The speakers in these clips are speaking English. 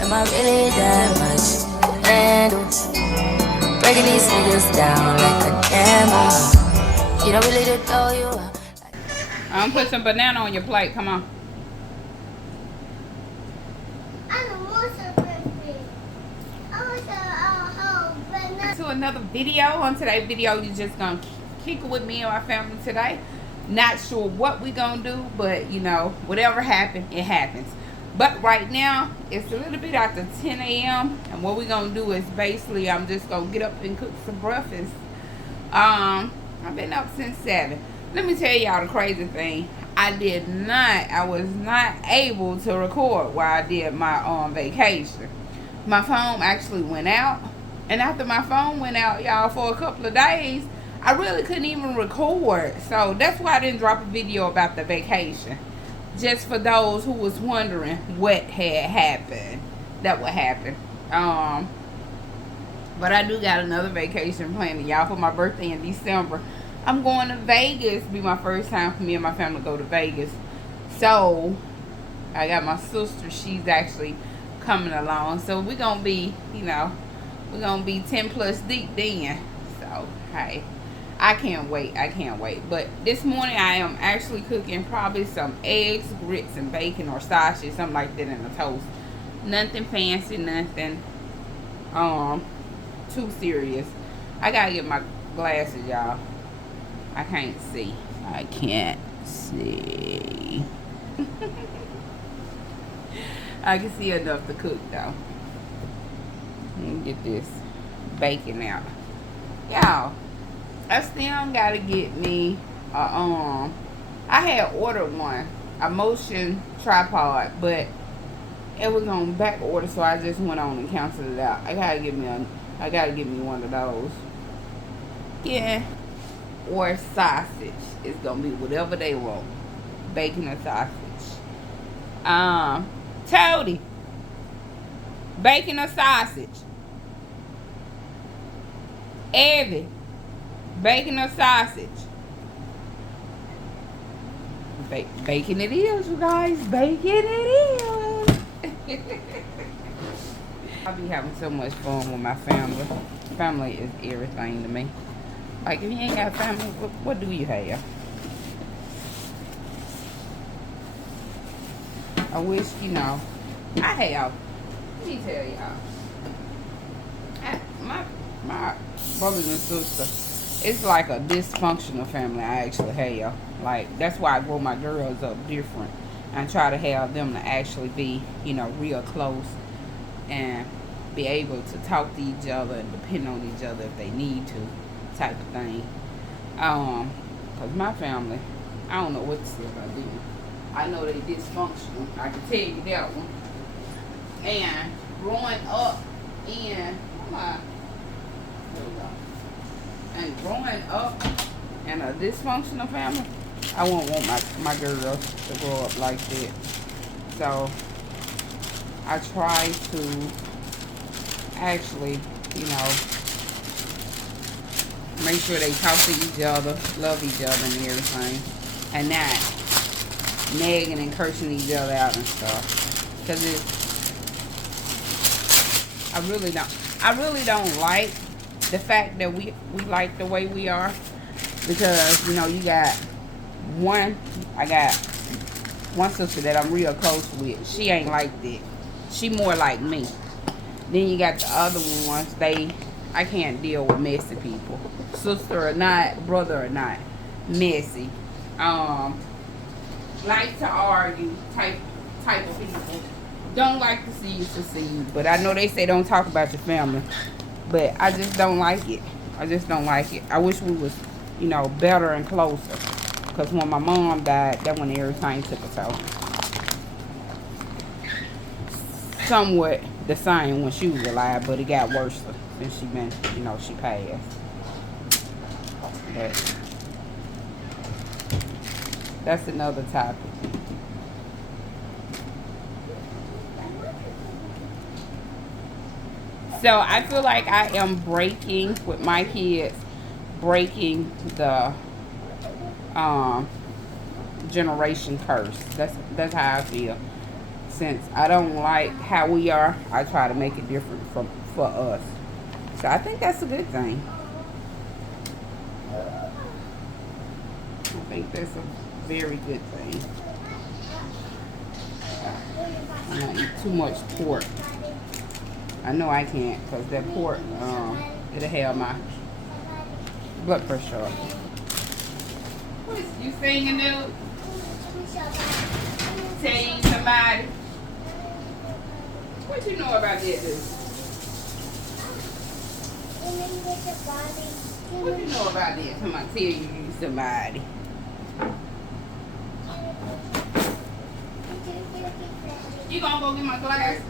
Am I really that much? And breaking these niggas down like a camel. You don't really to throw you out. I'm gonna put some banana on your plate. Come on. To another video. On today's video, you just gonna kick it with me and my family today. Not sure what we gonna do, but you know, whatever happens, it happens. But right now, it's a little bit after 10 a.m. and what we gonna do is basically, I'm just gonna get up and cook some breakfast. I've been up since 7. Let me tell y'all the crazy thing. I was not able to record while I did my vacation. My phone actually went out. And after my phone went out, y'all, for a couple of days, I really couldn't even record. So that's why I didn't drop a video about the vacation. Just for those who was wondering what had happened. That would happen. But I do got another vacation planned, y'all, for my birthday in December. I'm going to Vegas. It'll be my first time for me and my family to go to Vegas. So I got my sister. She's actually coming along. So we're going to be, you know, we're going to be 10 plus deep then. So, hey, I can't wait. I can't wait. But this morning I am actually cooking probably some eggs, grits, and bacon or sausage, something like that in a toast. Nothing fancy, nothing too serious. I got to get my glasses, y'all. I can't see. I can't see. I can see enough to cook, though. Let me get this bacon out. Y'all, I still gotta get me I had ordered one, a motion tripod, but it was on back order, so I just went on and canceled it out. I gotta get me one of those. Yeah. Or sausage. It's gonna be whatever they want. Bacon or sausage. Toady. Bacon or sausage? Evie, bacon or sausage? Bacon it is, you guys. Bacon it is. I'll be having so much fun with my family. Family is everything to me. Like, if you ain't got family, what do you have? I wish, you know, I have. Let me tell y'all. My brothers and sisters, it's like a dysfunctional family I actually have. Like, that's why I grow my girls up different. And try to have them to actually be, you know, real close. And be able to talk to each other and depend on each other if they need to. Type of thing. Because my family, I don't know what to say about them. I know they dysfunctional. I can tell you that one. And growing up in, and growing up in a dysfunctional family, I won't want my girls to grow up like that. So I try to actually, you know, make sure they talk to each other, love each other and everything, and not nagging and cursing each other out and stuff. Because I really don't like the fact that we like the way we are. Because, you know, I got one sister that I'm real close with. She ain't like that. She more like me. Then you got the other ones, I can't deal with messy people. Sister or not, brother or not. Messy. Like to argue type of people. Don't like to see you succeed. But I know they say don't talk about your family. But I just don't like it. I just don't like it. I wish we was, you know, better and closer. Because when my mom died, that when everything took us out. Somewhat the same when she was alive, but it got worse since she been, you know, she passed. But that's another topic. So I feel like I am breaking with my kids, breaking the generation curse. That's how I feel. since I don't like how we are, I try to make it different for us. So I think that's a good thing. I think that's a very good thing. I don't eat too much pork. I know I can't, because that pork, it'll have my blood pressure up. What is you singing, dude? Telling somebody. What you know about that, dude? What you know about that? Somebody tell you somebody. You gonna go get my glasses?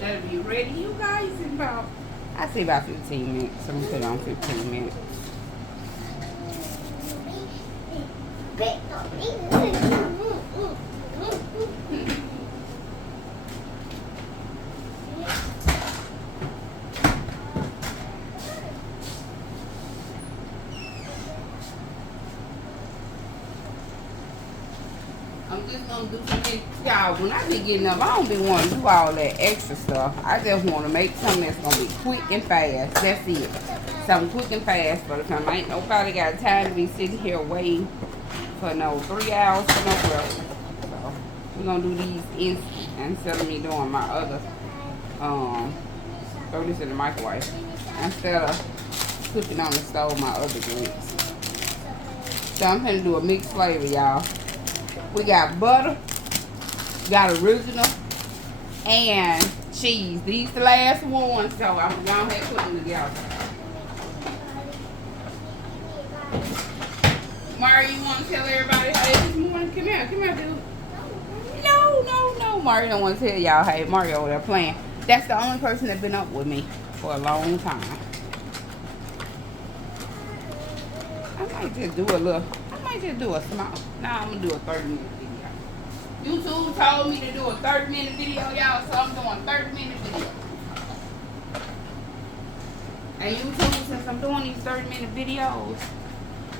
That'll be ready, you guys, in about, I say about 15 minutes. I'm gonna put it on 15 minutes. I'm just gonna do some, y'all, when I be getting up, I don't be wanting to do all that extra stuff. I just want to make something that's gonna be quick and fast. That's it. Something quick and fast for the time. Ain't nobody got time to be sitting here waiting for no 3 hours for no breakfast. So we're gonna do these instant instead of me doing my other throw this in the microwave. Instead of cooking on the stove my other grits. So I'm gonna do a mixed flavor, y'all. We got butter, got original, and cheese. These the last ones, so I'm gonna have to put them together. Mario, you want to tell everybody how they this morning? Come here, dude. No. Mario don't want to tell y'all, hey, Mario over there playing. That's the only person that's been up with me for a long time. I might just do a small. Nah, I'm gonna do a 30-minute video. YouTube told me to do a 30-minute video, y'all, so I'm doing 30-minute video. And YouTube, since I'm doing these 30-minute videos,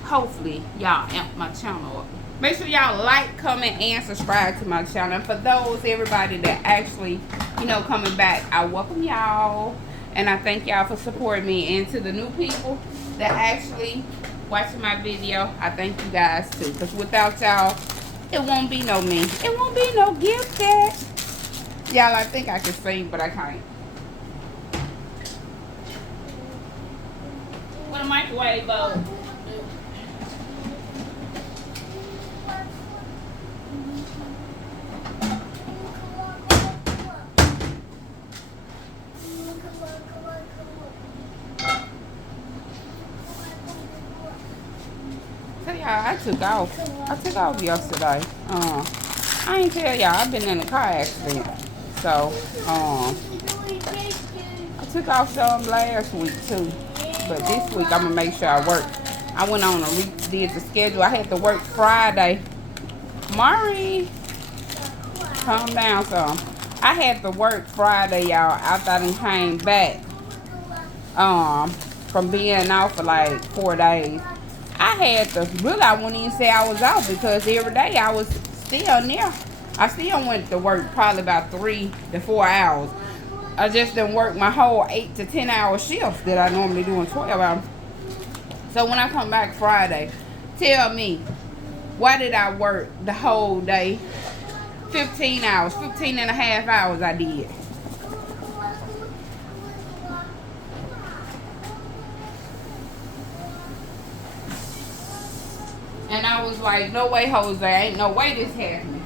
hopefully y'all amp my channel up. Make sure y'all like, comment, and subscribe to my channel. And for those, everybody that actually, coming back, I welcome y'all. And I thank y'all for supporting me. And to the new people that actually watching my video, I thank you guys too. Because without y'all, it won't be no me. It won't be no gift that. Y'all, I think I can sing, but I can't. What a microwave bowl. I took off yesterday. I ain't tell y'all, I've been in a car accident. So, I took off some last week too. But this week I'm gonna make sure I work. I went on and redid the schedule. I had to work Friday. Mari, calm down some. I had to work Friday, y'all, after I done came back from being out for like 4 days. I had to, really I wouldn't even say I was out because every day I was still near. I still went to work probably about 3 to 4 hours. I just didn't work my whole 8 to 10 hour shift that I normally do in 12 hours. So when I come back Friday, tell me, why did I work the whole day? 15 hours, 15 and a half hours I did. And I was like, no way, Jose, ain't no way this happening.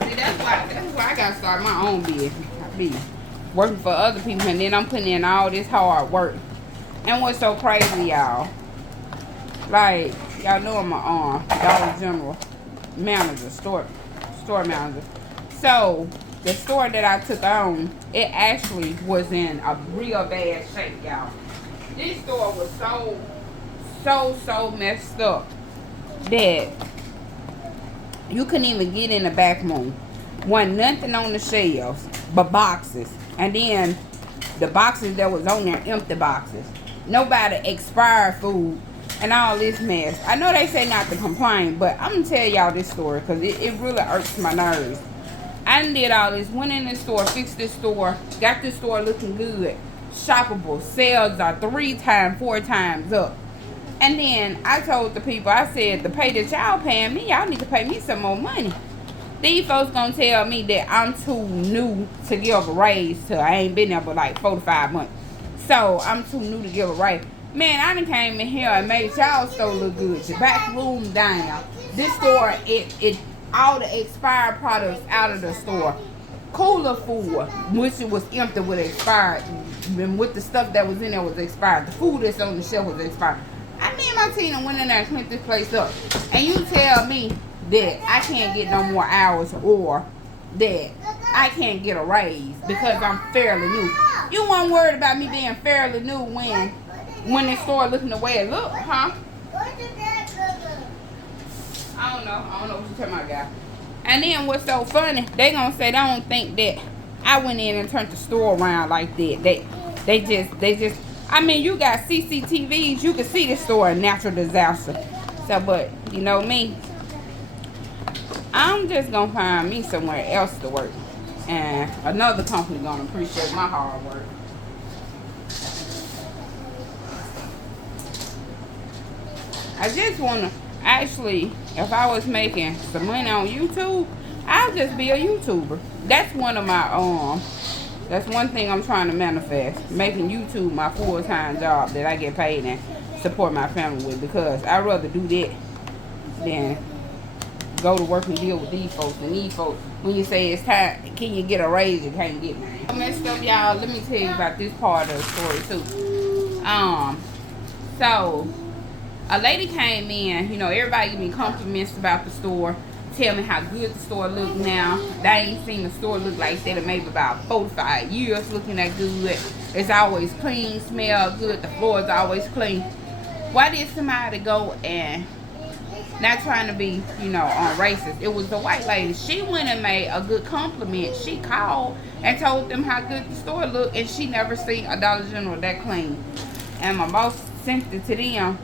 See, that's why I gotta start my own business. I be working for other people, and then I'm putting in all this hard work. And what's so crazy, y'all? Like, y'all know I'm a Dollar General manager, store manager. So the store that I took on, it actually was in a real bad shape, y'all. This store was so messed up that you couldn't even get in the back room. Wasn't nothing on the shelves but boxes. And then the boxes that was on there, empty boxes. Nobody expired food and all this mess. I know they say not to complain, but I'm going to tell y'all this story because it really irks my nerves. I done did all this, went in this store, fixed this store, got this store looking good, shoppable, sales are 3 times, 4 times up. And then I told the people, I said, the pay that y'all paying me, y'all need to pay me some more money. These folks gonna tell me that I'm too new to give a raise to. I ain't been there but like 4 to 5 months. So I'm too new to give a raise. Man, I done came in here and made y'all store look good. Your back room down. This store, it all the expired products out of the store. Cooler food, which it was empty, was expired. And with the stuff that was in there was expired. The food that's on the shelf was expired. Me and my team went in there and cleaned this place up. And you tell me that I can't get no more hours or that I can't get a raise because I'm fairly new. You weren't worried about me being fairly new when the store looking the way it look, huh? I don't know what you're talking about, guys. And then what's so funny, they gonna say they don't think that I went in and turned the store around like that. They just I mean, you got CCTVs, you can see the store a natural disaster. So, but you know me, I'm just gonna find me somewhere else to work. And another company gonna appreciate my hard work. I just wanna, actually, if I was making some money on YouTube, I'll just be a YouTuber. That's one of my, that's one thing I'm trying to manifest. Making YouTube my full-time job that I get paid and support my family with. Because I'd rather do that than go to work and deal with these folks. And these folks, when you say it's time, can you get a raise, you can't get none. I messed up, y'all. Let me tell you about this part of the story, too. So a lady came in, you know, everybody give me compliments about the store, tell me how good the store look now. They ain't seen the store look like that in maybe about 4 to 5 years, looking that good. It's always clean, smell good, the floor is always clean. Why did somebody go and, not trying to be, you know, racist, it was the white lady. She went and made a good compliment. She called and told them how good the store looked, and she never seen a Dollar General that clean. And my boss sent it to them.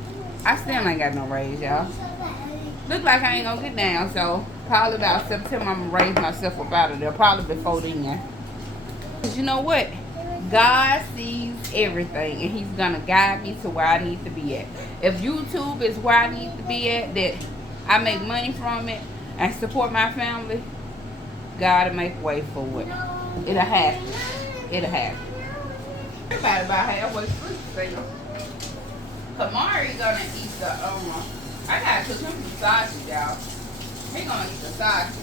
I still ain't got no raise, y'all. Look like I ain't gonna get down, so probably about September I'm gonna raise myself up out of there, probably before then. Cause you know what? God sees everything, and he's gonna guide me to where I need to be at. If YouTube is where I need to be at, that I make money from it and support my family, God will make a way for it. It'll happen. It'll happen. Everybody about halfway through, so Kamari gonna eat the I gotta cook him some sausage, y'all. He gonna eat the sausage.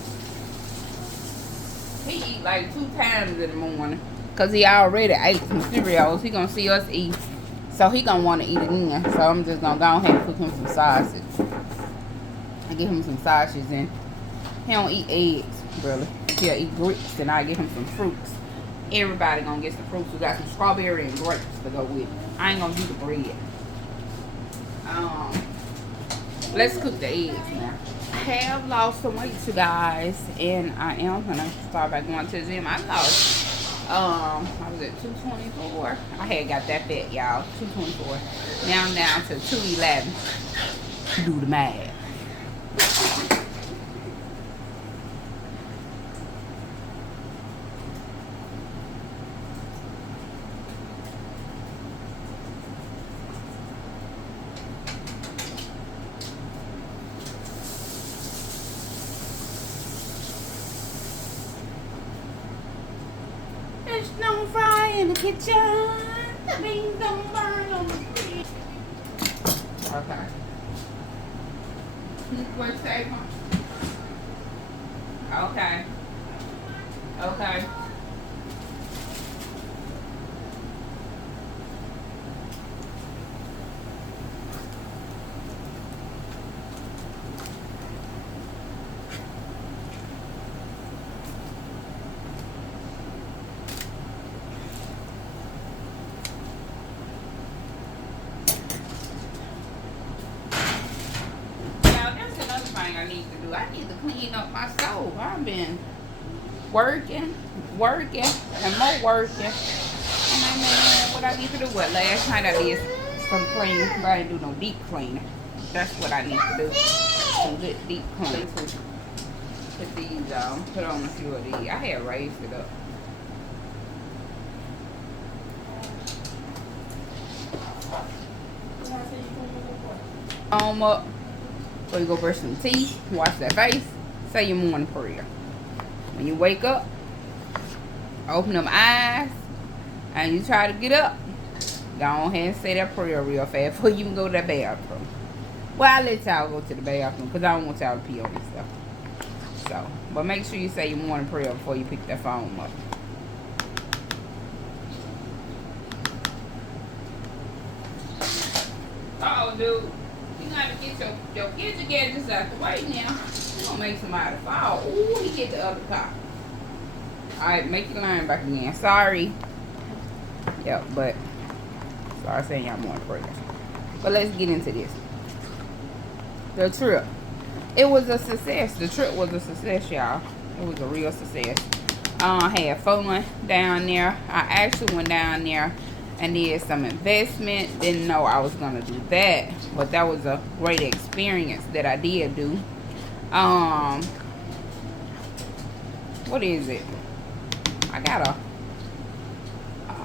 He eat like 2 times in the morning. Cause he already ate some cereals. He gonna see us eat. So he gonna wanna eat it again. So I'm just gonna go ahead and cook him some sausage. I get him some sausages and he don't eat eggs, really. He'll eat grits and I get him some fruits. Everybody gonna get some fruits. We got some strawberry and grapes to go with it. I ain't gonna do the bread. Let's cook the eggs now. I have lost some weight, you guys, and I am gonna start back going to the gym. I lost, I was at 224. I had got that fat, y'all, 224. Now I'm down to 211. Do the math. There's no fire in the kitchen. The beans don't burn on the grill. Okay. What's that? Okay. Okay. I need to do. I need to clean up my stove. I've been working, and more working. And I mean, what I need to do, what, last night I did some cleaning, but I didn't do no deep cleaning. That's what I need to do, some good deep cleaning. Put these on, put on a few of these. I had raised it up. Up, so you go brush some teeth, wash that face, say your morning prayer. When you wake up, open them eyes, and you try to get up, go ahead and say that prayer real fast before you even go to the bathroom. Well, I let y'all go to the bathroom because I don't want y'all to pee on this stuff. So, but make sure you say your morning prayer before you pick that phone up. Oh, dude. You gotta get your kitchen gadgets out the way now. You're gonna make somebody fall. Ooh, he get the other car. Alright, make your line back again. Sorry. Yep, but sorry saying y'all more prayers. But let's get into this. The trip. It was a success. The trip was a success, y'all. It was a real success. Had fun down there. I actually went down there and did some investment. Didn't know I was gonna do that, but that was a great experience that I did do. What is it? I got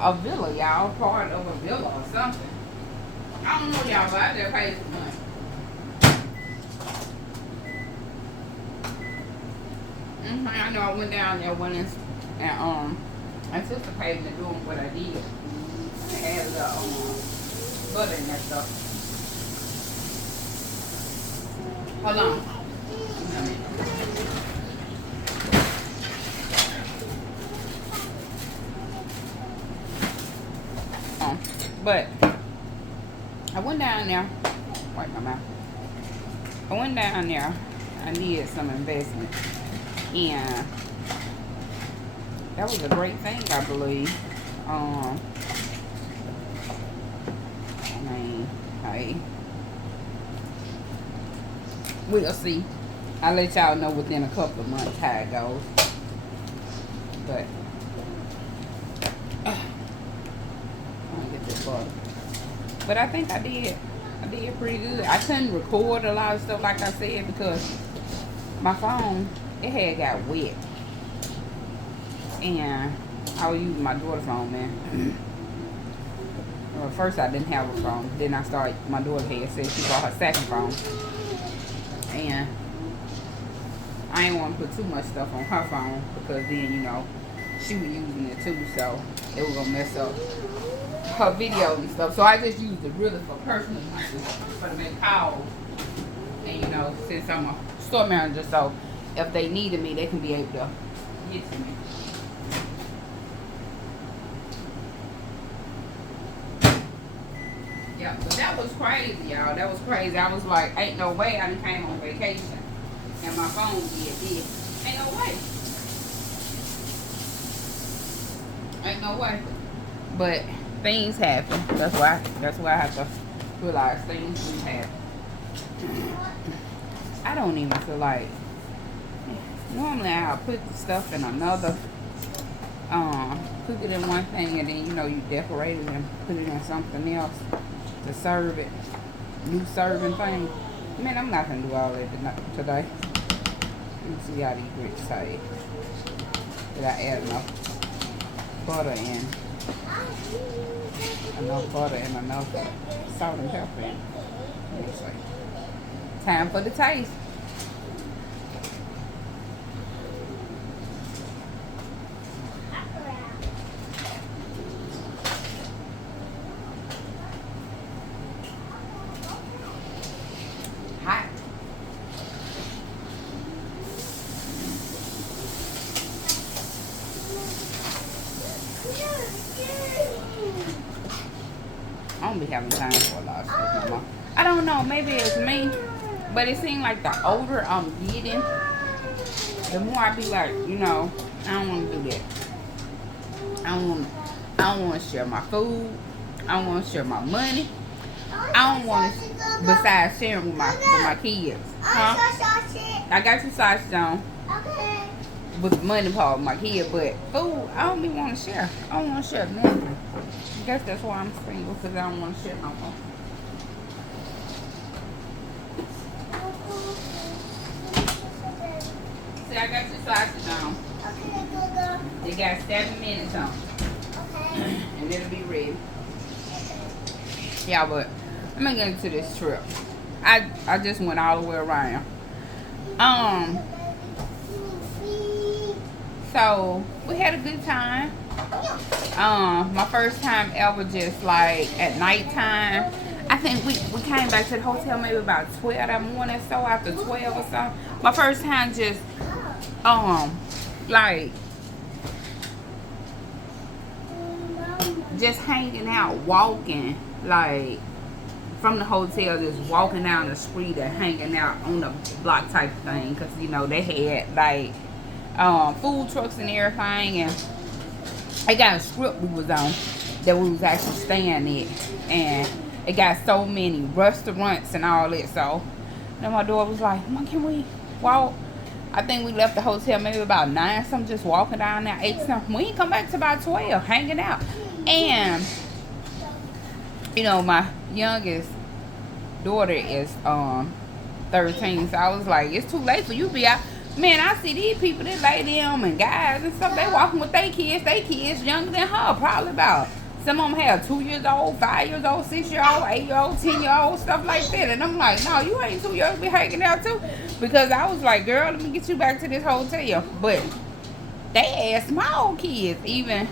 a villa, y'all, part of a villa or something. I don't know, y'all, but I just paid some money. I know I went down there and anticipating to doing what I did. I added butter in that stuff. Hold on. But I went down there. Wipe my mouth. I went down there. I needed some investment. And that was a great thing, I believe. I mean, hey, we'll see. I'll let y'all know within a couple of months how it goes. But I'm gonna get this butter. But I think I did pretty good. I couldn't record a lot of stuff like I said because my phone, it had got wet. And I was using my daughter's phone, man. Well, first I didn't have a phone. Then I started, my daughter had said she bought her second phone. And I didn't want to put too much stuff on her phone because then, you know, she was using it too. So it was going to mess up her videos and stuff. So I just used it really for personal uses, for to make calls. And, you know, since I'm a store manager, so if they needed me, they can be able to get to me. Yeah, but that was crazy, y'all. That was crazy. I was like, ain't no way I done came on vacation and my phone did this. Ain't no way. Ain't no way. But things happen. That's why I have to realize things do happen. I don't even feel like, normally I'll put the stuff in another, cook it in one thing and then, you know, you decorate it and put it in something else to serve it. New serving thing. Man, I'm not going to do all that today. Let me see how these grits taste. Did I add enough butter in? Enough butter and enough salt and pepper in. Let me see. Time for the taste. Hot. I don't be having time for a lot of stuff no more. I don't know, maybe it's me, but it seems like the older I'm getting, the more I be like, you know, I don't want to do that. I don't want to share my food. I don't want to share my money. I don't want to, besides sharing with my kids. Huh? I got your sausage on. Okay. with the money part of my kid, but food, I don't even want to share. I don't want to share nothing. I guess that's why I'm single, because I don't want to share no more. See, I got your sausage on. They got 7 minutes on. Okay. And it'll be ready. Yeah, but I'm gonna get into this trip. I just went all the way around. So we had a good time. My first time ever, just like at nighttime. I think we came back to the hotel maybe about 12 that morning, so after 12 or something. My first time just like just hanging out, walking, like from the hotel, just walking down the street and hanging out on the block type of thing, because you know they had like food trucks and everything, and they got a strip we was on that we was actually staying at, and it got so many restaurants and all that. So then my daughter was like, "Mom, can we walk?" I think we left the hotel maybe about 9 something, just walking down there, 8 something. We ain't come back to about 12, hanging out. And you know, my youngest daughter is 13, so I was like, it's too late for you to be out. Man, I see these people, they lay them and guys and stuff, they walking with their kids younger than her, probably about, some of them have 2 years old, 5 years old, 6 year old, 8 year old, 10-year-old, stuff like that. And I'm like, no, you ain't too young to be hanging out too, because I was like, girl, let me get you back to this hotel. But they had small kids. Even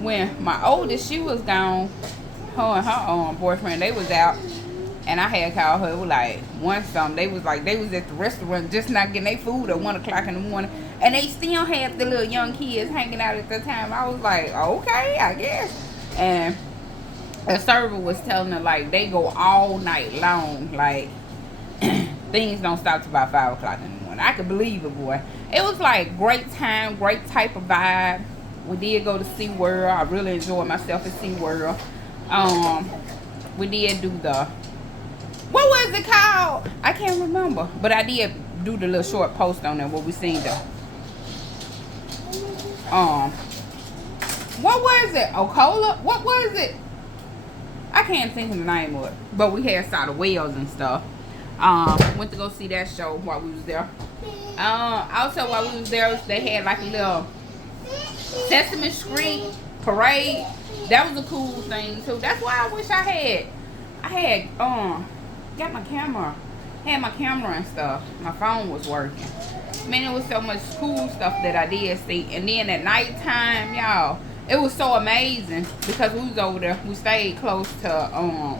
when my oldest, she was gone, her and her boyfriend, they was out, and I had called her. It was like 1 something. They was like, they was at the restaurant just not getting their food at 1 o'clock in the morning, and they still had the little young kids hanging out at the time. I was like, okay, I guess. And the server was telling her like they go all night long, like things don't stop till about 5 o'clock in the morning. I could believe it, boy. It was like great time, great type of vibe. We did go to SeaWorld. I really enjoyed myself at SeaWorld. We did do the, what was it called? I can't remember. But I did do the little short post on there where we seen the, what was it? Ocola? What was it? I can't think of the name of it. But we had saw the whales and stuff. Went to go see that show while we was there. Also while we was there, they had like a little Sesame Street parade. That was a cool thing too. That's why I wish I had got my camera, had my camera and stuff. My phone was working. Man, it was so much cool stuff that I did see. And then at nighttime, y'all, it was so amazing because we was over there. We stayed close to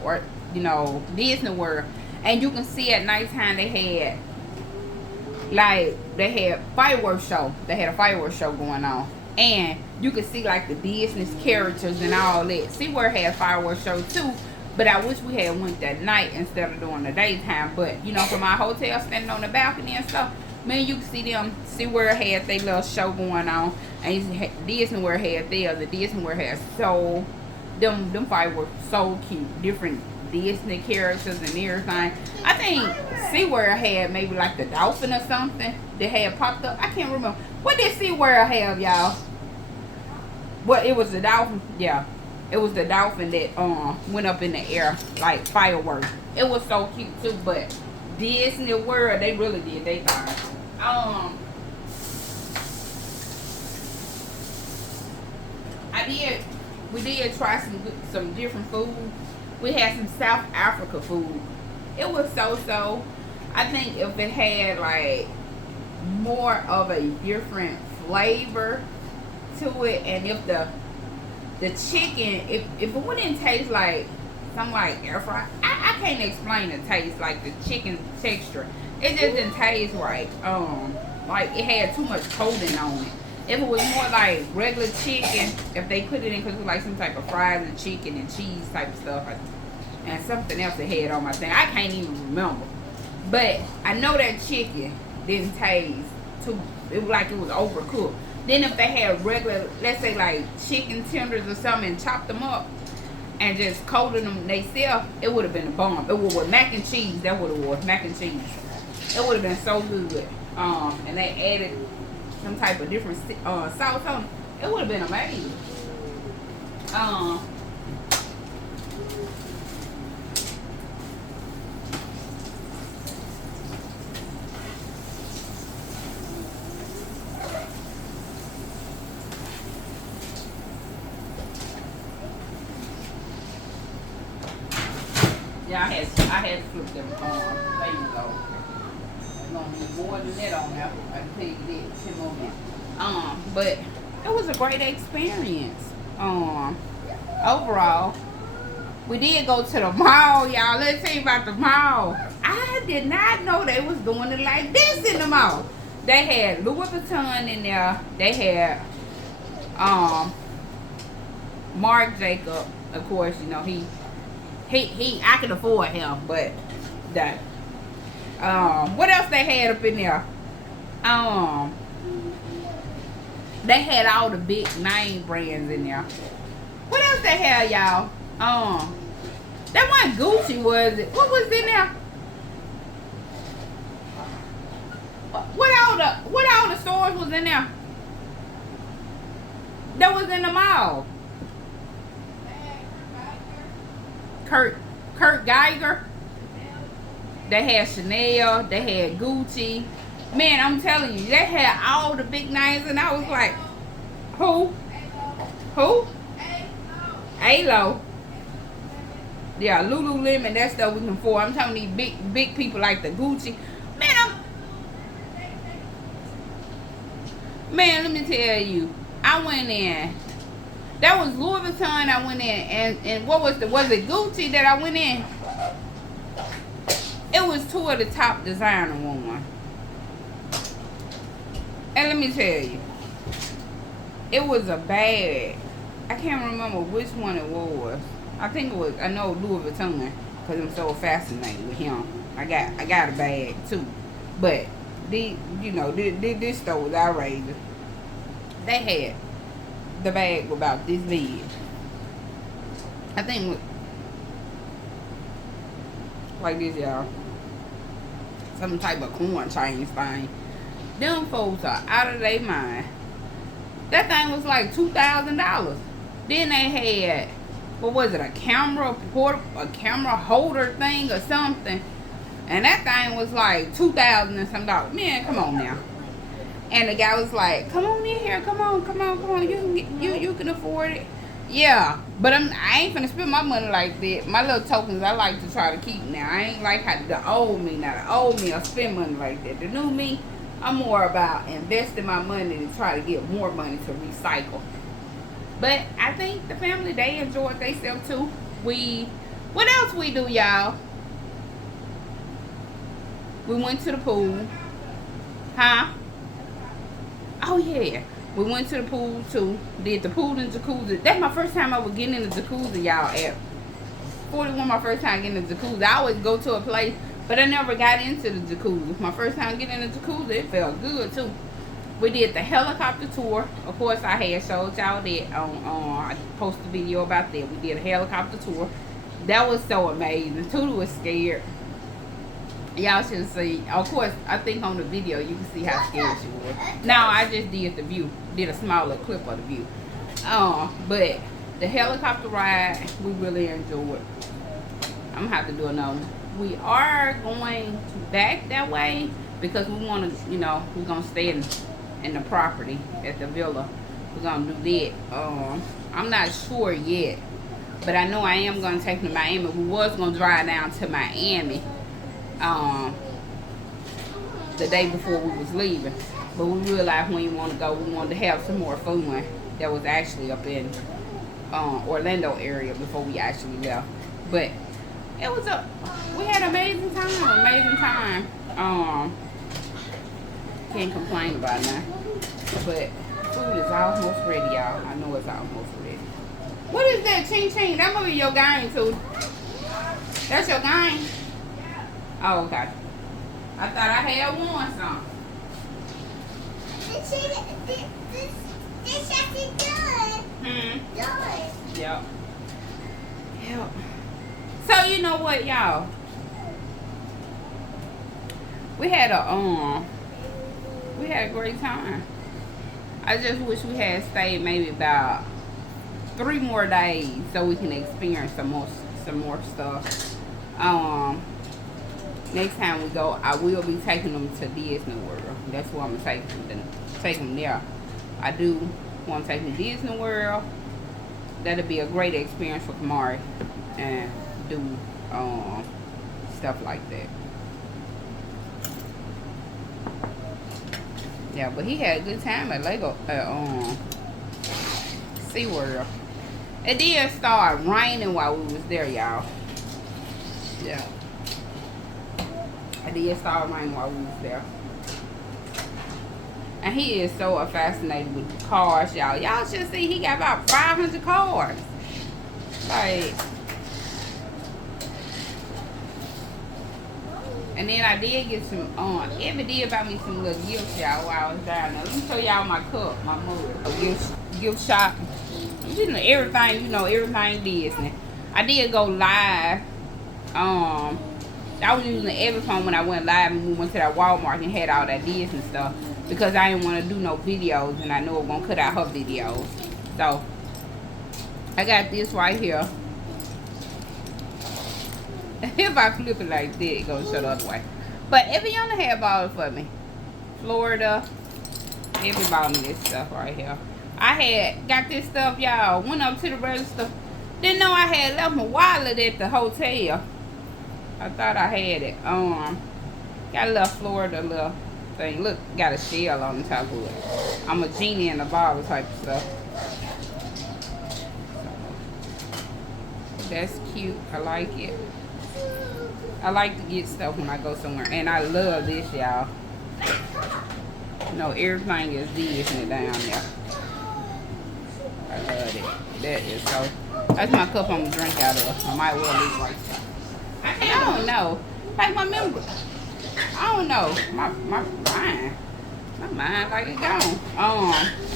or you know, Disney World, and you can see at nighttime they had fireworks show. They had a fireworks show going on. And you could see like the Disney characters and all that. SeaWorld had fireworks show too, but I wish we had went that night instead of doing the daytime. But you know, from our hotel, standing on the balcony and stuff, man, you can see them. SeaWorld had their little show going on, and Disney World had theirs. The Disney World had so them fireworks so cute, different Disney characters and everything. I think SeaWorld had maybe like the dolphin or something that had popped up. I can't remember. What did SeaWorld have, y'all? Well, it was the dolphin. Yeah, it was the dolphin that went up in the air like fireworks. It was so cute too. But Disney World, they really did they thing. We did try some different food. We had some South Africa food. It was so. I think if it had like more of a different flavor to it, and if the chicken, if it wouldn't taste like something like air fry, I can't explain the taste, like the chicken texture. It just didn't taste right. Like it had too much coating on it. If it was more like regular chicken, if they put it in, because it was like some type of fries and chicken and cheese type of stuff, and something else they had on my thing, I can't even remember. But I know that chicken didn't taste too, it was like it was overcooked. Then if they had regular, let's say like chicken tenders or something, and chopped them up and just coated them themselves, it would have been a bomb. It was with mac and cheese. That would have was mac and cheese. It would have been so good. and they added some type of different sauce on it, it would have been amazing. Yeah, I had to flip them. There you go. There's gonna be more than that on there. I can tell you that. 10 more minutes. But it was a great experience. Overall, we did go to the mall, y'all. Let's tell you about the mall. I did not know they was doing it like this in the mall. They had Louis Vuitton in there. They had Marc Jacob, of course. You know he I can afford him, but that what else they had up in there? They had all the big name brands in there. What else they had, y'all? That wasn't Gucci, was it? What was in there? What all the stores was in there? That was in the mall. Kurt Geiger. They had Chanel. They had Gucci. Man, I'm telling you, they had all the big names, and I was like, who? A-Lo. Yeah, Lululemon. That stuff we can afford. I'm telling these big people like the Gucci. Man, let me tell you, I went in. That was Louis Vuitton. I went in, and what was it Gucci that I went in? It was 2 of the top designer ones. And let me tell you, it was a bag. I can't remember which one it was. I know Louis Vuitton, because I'm so fascinated with him. I got a bag too. But this store was outrageous. They had the bag about this big. I think like this, y'all. Some type of corn change thing. Them folks are out of their mind. That thing was like $2,000. Then they had, what was it, a camera holder thing or something. And that thing was like $2,000 and some dollars. Man, come on now. And the guy was like, come on in here, come on. You can afford it. Yeah, but I ain't finna spend my money like that. My little tokens I like to try to keep now. I ain't like how the old me. Now the old me, I spend money like that. The new me, I'm more about investing my money to try to get more money to recycle. But I think the family, they enjoyed themselves too. What else we do, y'all? We went to the pool. Huh? Oh yeah. We went to the pool too. Did the pool and jacuzzi. That's my first time I was getting in the jacuzzi, y'all. At 41, my first time getting in the jacuzzi. I always go to a place, but I never got into the jacuzzi. My first time getting in the jacuzzi, it felt good too. We did the helicopter tour. Of course, I had showed y'all that I posted a video about that. We did a helicopter tour. That was so amazing. Tutu was scared. Y'all should see. Of course, I think on the video you can see how scared she was. Now I just did the view. Did a smaller clip of the view. But the helicopter ride, we really enjoyed. I'm gonna have to do another one. We are going back that way because we want to, we're gonna stay in the property at the villa. We're gonna do that. I'm not sure yet, but I know I am gonna take them to Miami. We was gonna drive down to Miami the day before we was leaving, but we realized we didn't want to go. We wanted to have some more fun. That was actually up in Orlando area before we actually left. But it was we had an amazing time. Can't complain about that. But food is almost ready, y'all. I know it's almost ready. What is that? Ching ching. That must be your game too. That's your game? Oh, okay. I thought I had one some. This actually good. Good. Yep. So you know what, y'all? We had We had a great time. I just wish we had stayed maybe about 3 more days so we can experience some more stuff. Next time we go, I will be taking them to Disney World. That's where I'm gonna take them there. I do want to take them to Disney World. That'll be a great experience for Kamari and do stuff like that. Yeah, but he had a good time at SeaWorld. It did start raining while we was there, y'all. Yeah. It did start raining while we was there. And he is so fascinated with cars, y'all. Y'all should see he got about 500 cars. Like, and then I did get some, Evie did buy me some little gifts, y'all, while I was down there. Let me show y'all my cup, my mug. Gift shop. You know, everything Disney. I did go live. I was using Evie phone when I went live and we went to that Walmart and had all that Disney stuff because I didn't want to do no videos and I knew it was going to cut out her videos. So, I got this right here. If I flip it like that, it goes shut the other way. But Eviana had bought it for me. Florida. Evie bought me this stuff right here. I had got this stuff, y'all. Went up to the register. Didn't know I had left my wallet at the hotel. I thought I had it. Got a little Florida little thing. Look, got a shell on the top of it. I'm a genie in a bottle type of stuff. So, that's cute. I like it. I like to get stuff when I go somewhere. And I love this, y'all. You know, everything is Disney down there. I love it. That is so. That's my cup I'm gonna drink out of. I might well leave right there. I don't know. Like my memory. I don't know. My mind like it gone.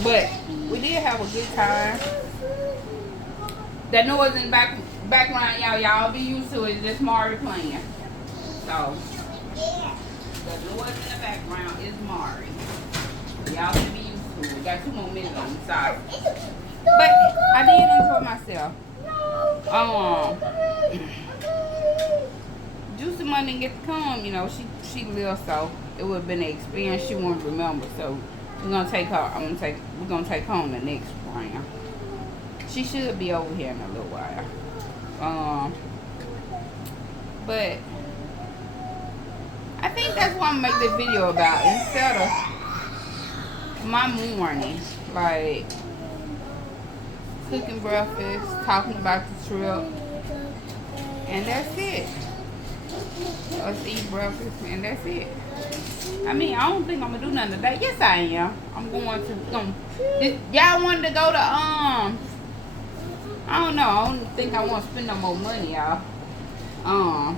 But we did have a good time. That noise in the background, y'all be used to it. Just Mari playing. So the noise in the background is Mari. Y'all should be used to it. We got 2 more minutes on the side. But I did enjoy myself. Juicy Money didn't get to come, you know, she lived, so it would have been an experience she won't remember. So we're gonna take her. We're gonna take her on the next round. She should be over here in a little while. But I think that's what I'm gonna make this video about instead of my morning, like cooking breakfast, talking about the trip, and that's it. Us eat breakfast and that's it. I mean, I don't think I'm gonna do nothing today. Yes, I am. I'm going to. Y'all wanted to go to I don't know. I don't think I want to spend no more money, y'all. I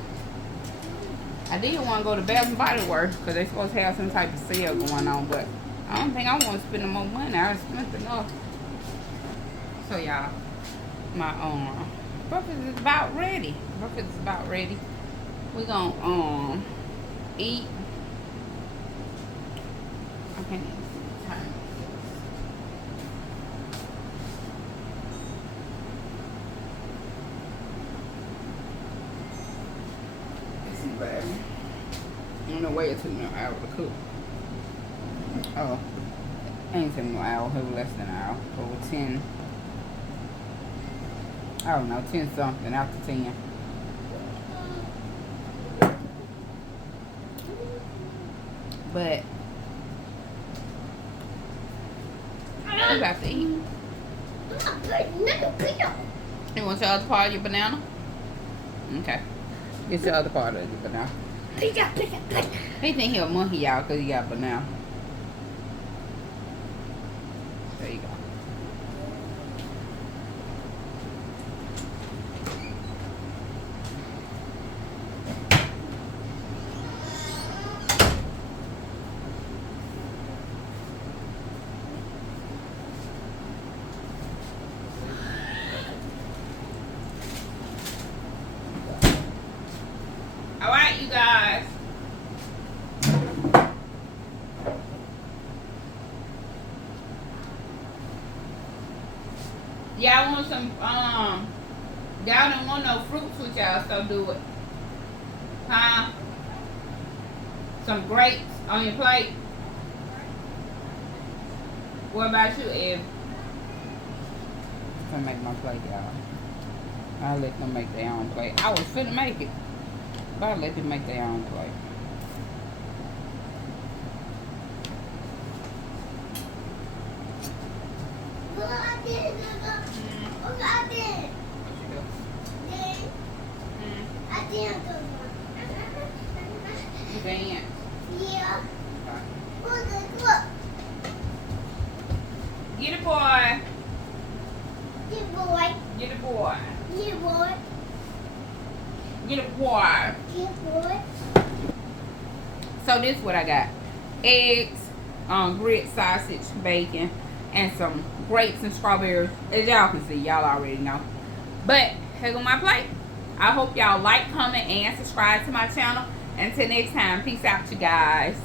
did want to go to Bath and Body Works because they're supposed to have some type of sale going on, but I don't think I want to spend no more money. I spent enough. So y'all, my breakfast is about ready. Breakfast is about ready. We're gonna eat. I can't even see the time. Let's see, baby. I'm gonna wait until an hour to cook. Oh, ain't taking no hour. It was less than an hour. Over 10. I don't know, 10 something after 10. But I'm about to eat. You want your other part of your banana? Okay. Get your other part of your banana. He think he a monkey, y'all, because he got banana. There you go. Alright, you guys. Y'all want some, y'all don't want no fruits with y'all, so do it. Huh? Some grapes on your plate. What about you, Ev? I'm gonna make my plate, y'all. I'll let them make their own plate. I was finna make it, but I'll let them make their own plate. Look, I did it. Look, I did it. I did it. You dance. Yeah. Okay. Look. Get it, boy. Good boy. Get it, boy. Good boy. Get it, boy. Good boy. So this is what I got: eggs, grilled sausage, bacon, and some grapes and strawberries. As y'all can see, y'all already know. But here go my plate. I hope y'all like, comment, and subscribe to my channel. Until next time, peace out, you guys.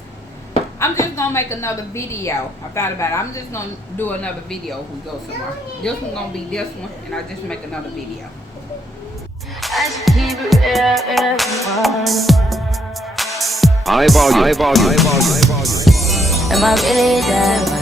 I'm just gonna make another video. I thought about it. I'm just gonna do another video if we go somewhere. This one's gonna be this one, and I'll just make another video. I just keep it real everyone. High volume. Am I really that much?